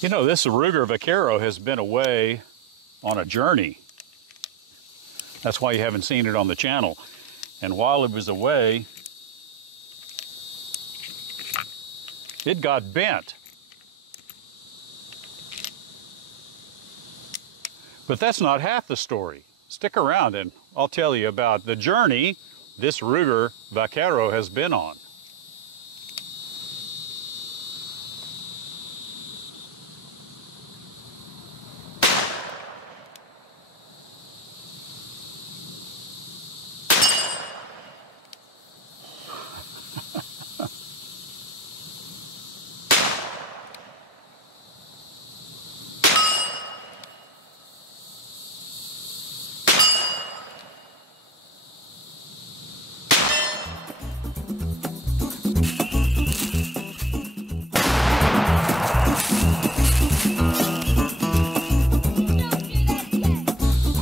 You know, this Ruger Vaquero has been away on a journey. That's why you haven't seen it on the channel. And while it was away, it got bent. But that's not half the story. Stick around and I'll tell you about the journey this Ruger Vaquero has been on.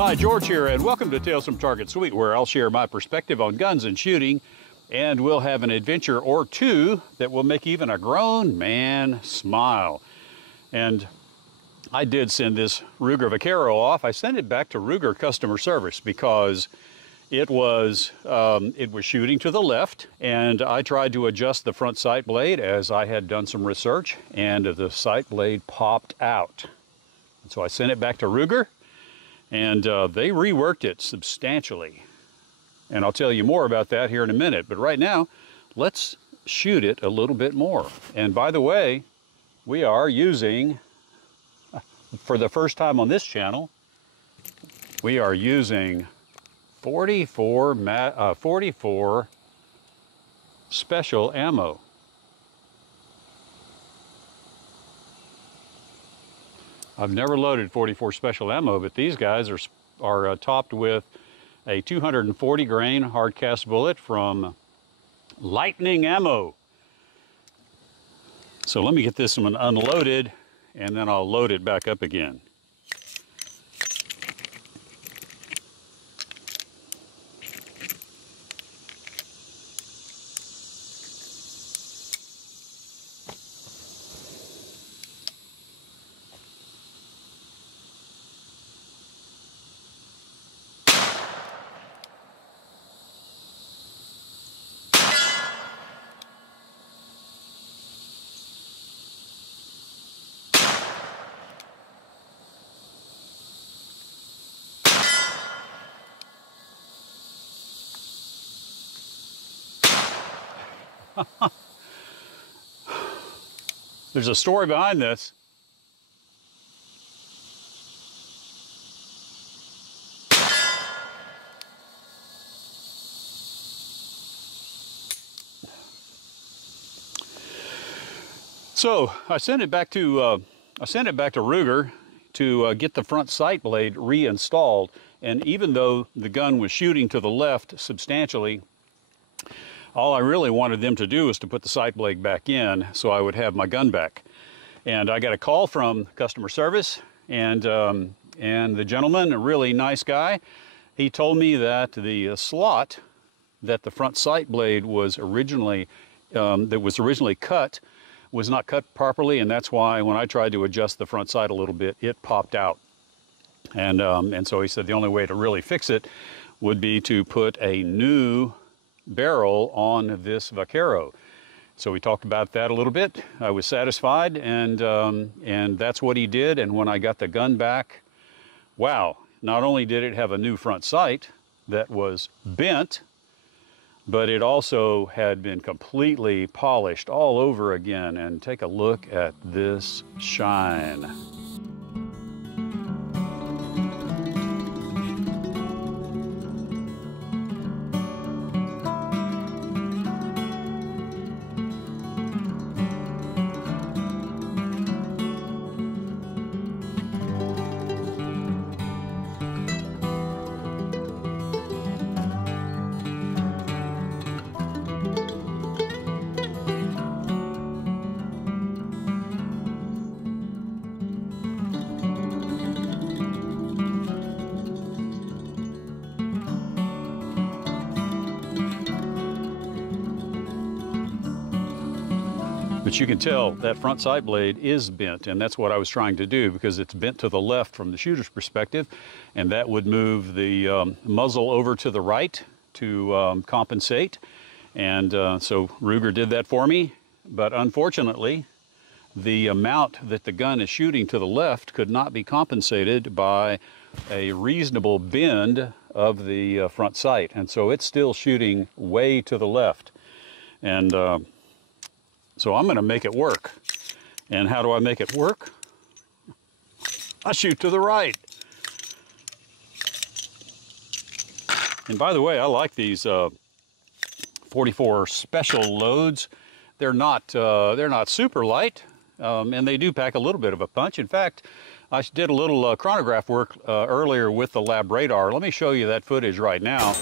Hi, George here, and welcome to Tales from Target Suite, where I'll share my perspective on guns and shooting, and we'll have an adventure or two that will make even a grown man smile. And I did send this Ruger Vaquero off. I sent it back to Ruger customer service because it was shooting to the left, and I tried to adjust the front sight blade as I had done some research, and the sight blade popped out. And so I sent it back to Ruger. And they reworked it substantially. And I'll tell you more about that here in a minute. But right now, let's shoot it a little bit more. And by the way, we are using, for the first time on this channel, we are using 44 special ammo. I've never loaded 44 special ammo, but these guys are topped with a 240 grain hard cast bullet from Lightning Ammo. So let me get this one unloaded and then I'll load it back up again. There's a story behind this. So I sent it back to Ruger to get the front sight blade reinstalled, and even though the gun was shooting to the left substantially, all I really wanted them to do was to put the sight blade back in so I would have my gun back. And I got a call from customer service, and the gentleman, a really nice guy, he told me that the slot that the front sight blade was originally cut was not cut properly, and that's why when I tried to adjust the front sight a little bit, it popped out. And so he said the only way to really fix it would be to put a new barrel on this Vaquero. So we talked about that a little bit. I was satisfied, and that's what he did. And when I got the gun back, wow, not only did it have a new front sight that was bent, but it also had been completely polished all over again. And take a look at this shine. But you can tell that front sight blade is bent, and that's what I was trying to do, because it's bent to the left from the shooter's perspective, and that would move the muzzle over to the right to compensate. And so Ruger did that for me, but unfortunately, the amount that the gun is shooting to the left could not be compensated by a reasonable bend of the front sight, and so it's still shooting way to the left. And so I'm going to make it work. And how do I make it work? I shoot to the right. And by the way, I like these 44 special loads. They're not super light, and they do pack a little bit of a punch. In fact, I did a little chronograph work earlier with the lab radar. Let me show you that footage right now,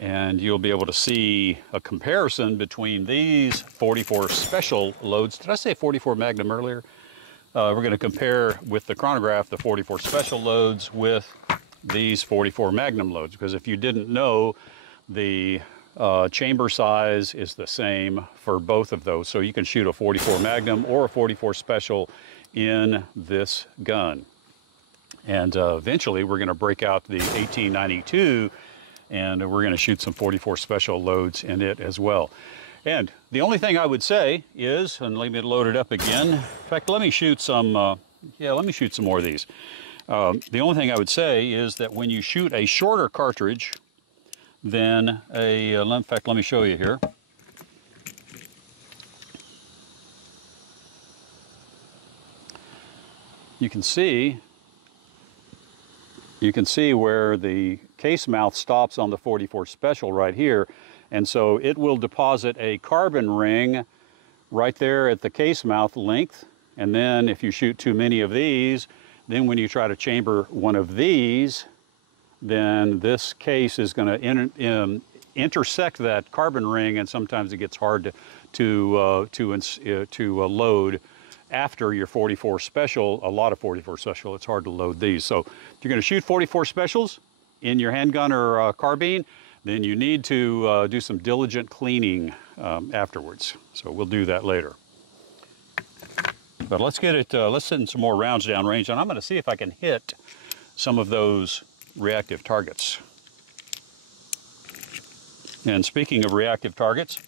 and you'll be able to see a comparison between these 44 special loads. Did I say 44 Magnum earlier? We're going to compare with the chronograph the 44 special loads with these 44 Magnum loads, because if you didn't know, the chamber size is the same for both of those. So you can shoot a 44 Magnum or a 44 special in this gun. And eventually we're going to break out the 1892, and we're going to shoot some 44 special loads in it as well. And the only thing I would say is, and let me load it up again. In fact, let me shoot some, let me shoot some more of these. The only thing I would say is that when you shoot a shorter cartridge than a, in fact, let me show you here. You can see where the case mouth stops on the 44 special right here, and so it will deposit a carbon ring right there at the case mouth length. And then if you shoot too many of these, then when you try to chamber one of these, then this case is going to intersect that carbon ring, and sometimes it gets hard to load. After your 44 special, a lot of 44 special, it's hard to load these. So if you're going to shoot 44 specials in your handgun or carbine, then you need to do some diligent cleaning afterwards. So we'll do that later. But let's get it, let's send some more rounds downrange, and I'm going to see if I can hit some of those reactive targets. And speaking of reactive targets,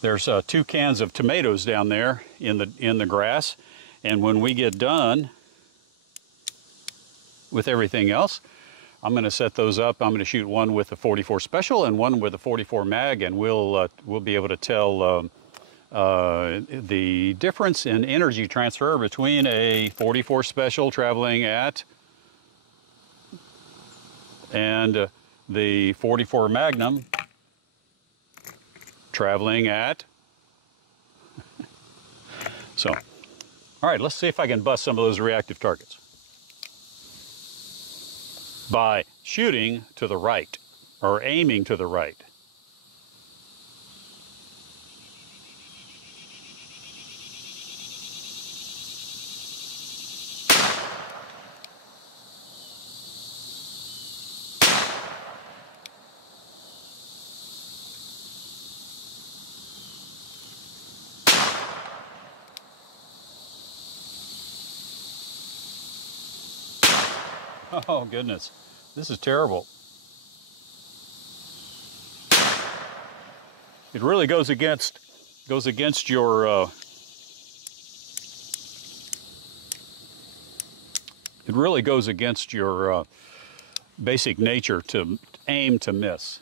there's 2 cans of tomatoes down there in the grass, and when we get done with everything else, I'm going to set those up. I'm going to shoot one with the 44 special and one with the 44 mag, and we'll be able to tell the difference in energy transfer between a 44 special traveling at and the 44 Magnum traveling at. So, all right, let's see if I can bust some of those reactive targets by shooting to the right, or aiming to the right. Oh goodness, this is terrible. It really goes against your it really goes against your basic nature to aim to miss.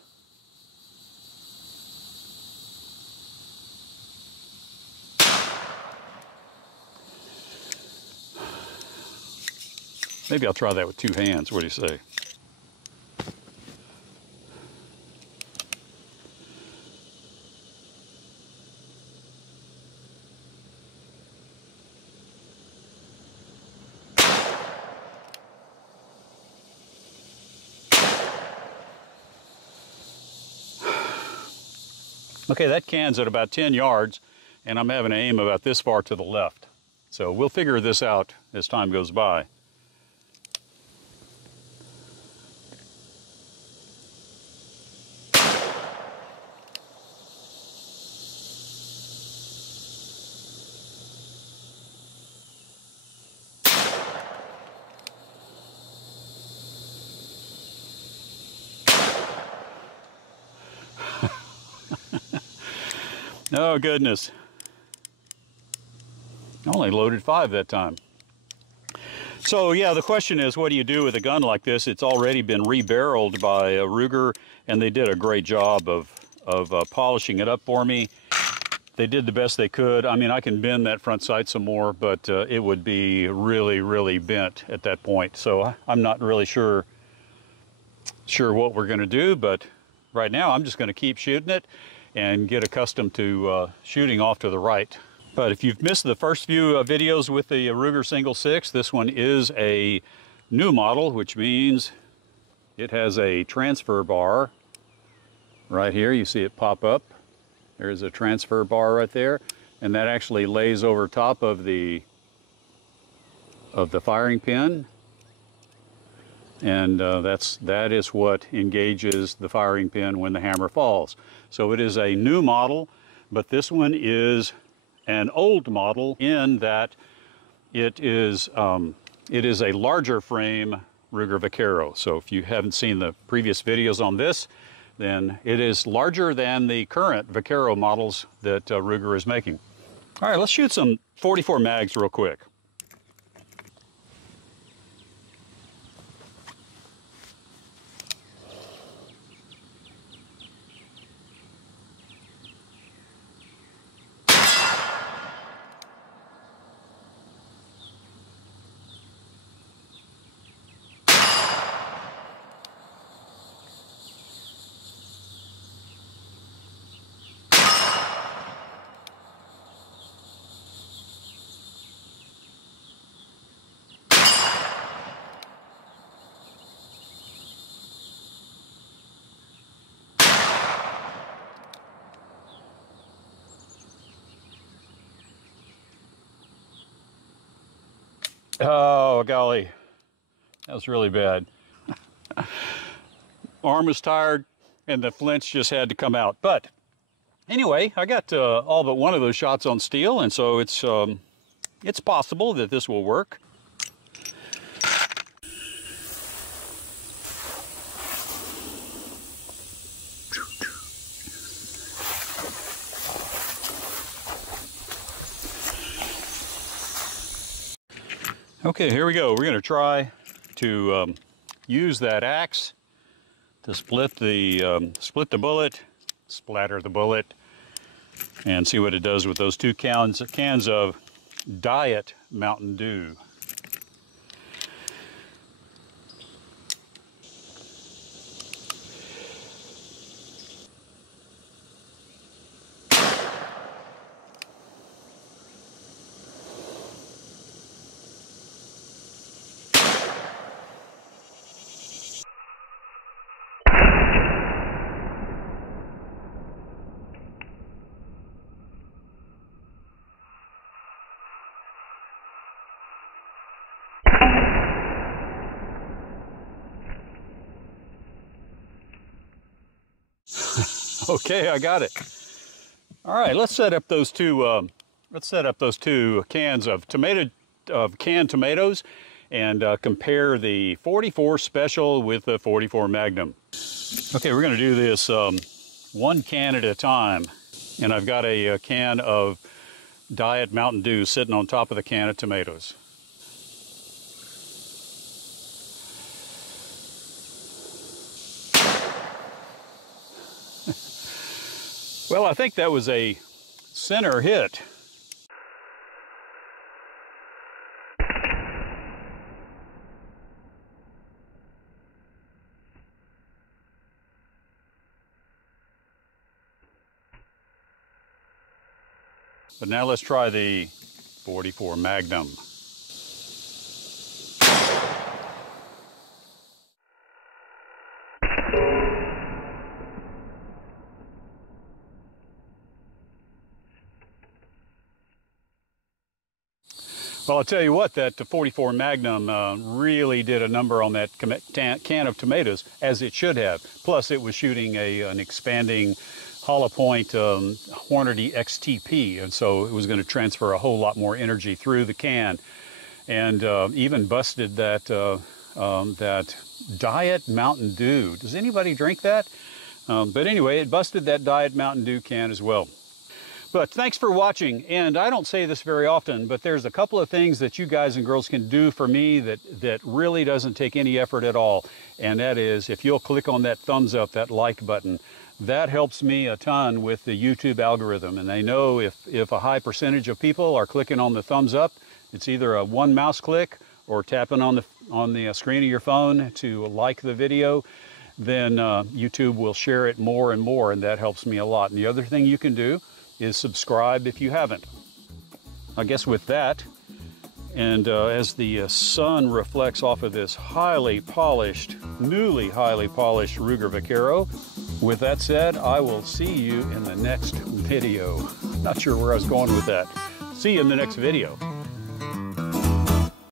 Maybe I'll try that with 2 hands. What do you say? Okay, that can's at about 10 yards, and I'm having to aim about this far to the left. So we'll figure this out as time goes by. Oh goodness. I only loaded 5 that time. So yeah, the question is, what do you do with a gun like this? It's already been rebarreled by Ruger, and they did a great job of polishing it up for me. They did the best they could. I mean, I can bend that front sight some more, but it would be really, really bent at that point. So I'm not really sure what we're going to do, but right now I'm just going to keep shooting it and get accustomed to shooting off to the right. But if you've missed the first few videos with the Ruger Single 6, this one is a new model, which means it has a transfer bar right here. You see it pop up. There's a transfer bar right there, and that actually lays over top of the firing pin, and that is what engages the firing pin when the hammer falls. So it is a new model, but this one is an old model in that it is a larger frame Ruger Vaquero. So if you haven't seen the previous videos on this, then it is larger than the current Vaquero models that Ruger is making. All right, let's shoot some 44 mags real quick. Oh, golly, that was really bad. Arm was tired, and the flinch just had to come out. But anyway, I got all but one of those shots on steel, and so it's possible that this will work. Okay, here we go. We're going to try to use that axe to split the bullet, splatter the bullet, and see what it does with those 2 cans of Diet Mountain Dew. Okay, I got it. All right, let's set up those two. Cans of canned tomatoes, and compare the 44 Special with the 44 Magnum. Okay, we're going to do this 1 can at a time, and I've got a can of Diet Mountain Dew sitting on top of the can of tomatoes. Well, I think that was a center hit. But now let's try the 44 Magnum. Well, I'll tell you what, that 44 Magnum really did a number on that can of tomatoes, as it should have. Plus, it was shooting an expanding hollow point Hornady XTP, and so it was going to transfer a whole lot more energy through the can, and even busted that that Diet Mountain Dew. Does anybody drink that? But anyway, it busted that Diet Mountain Dew can as well. But thanks for watching, and I don't say this very often, but there's a couple of things that you guys and girls can do for me that really doesn't take any effort at all, and that is if you'll click on that thumbs up, that like button. That helps me a ton with the YouTube algorithm, and I know if a high percentage of people are clicking on the thumbs up, it's either a one mouse click or tapping on the screen of your phone to like the video, then YouTube will share it more and more, and that helps me a lot. And the other thing you can do is subscribe if you haven't. I guess with that, and as the sun reflects off of this highly polished, newly highly polished Ruger Vaquero, with that said, I will see you in the next video. Not sure where I was going with that. See you in the next video.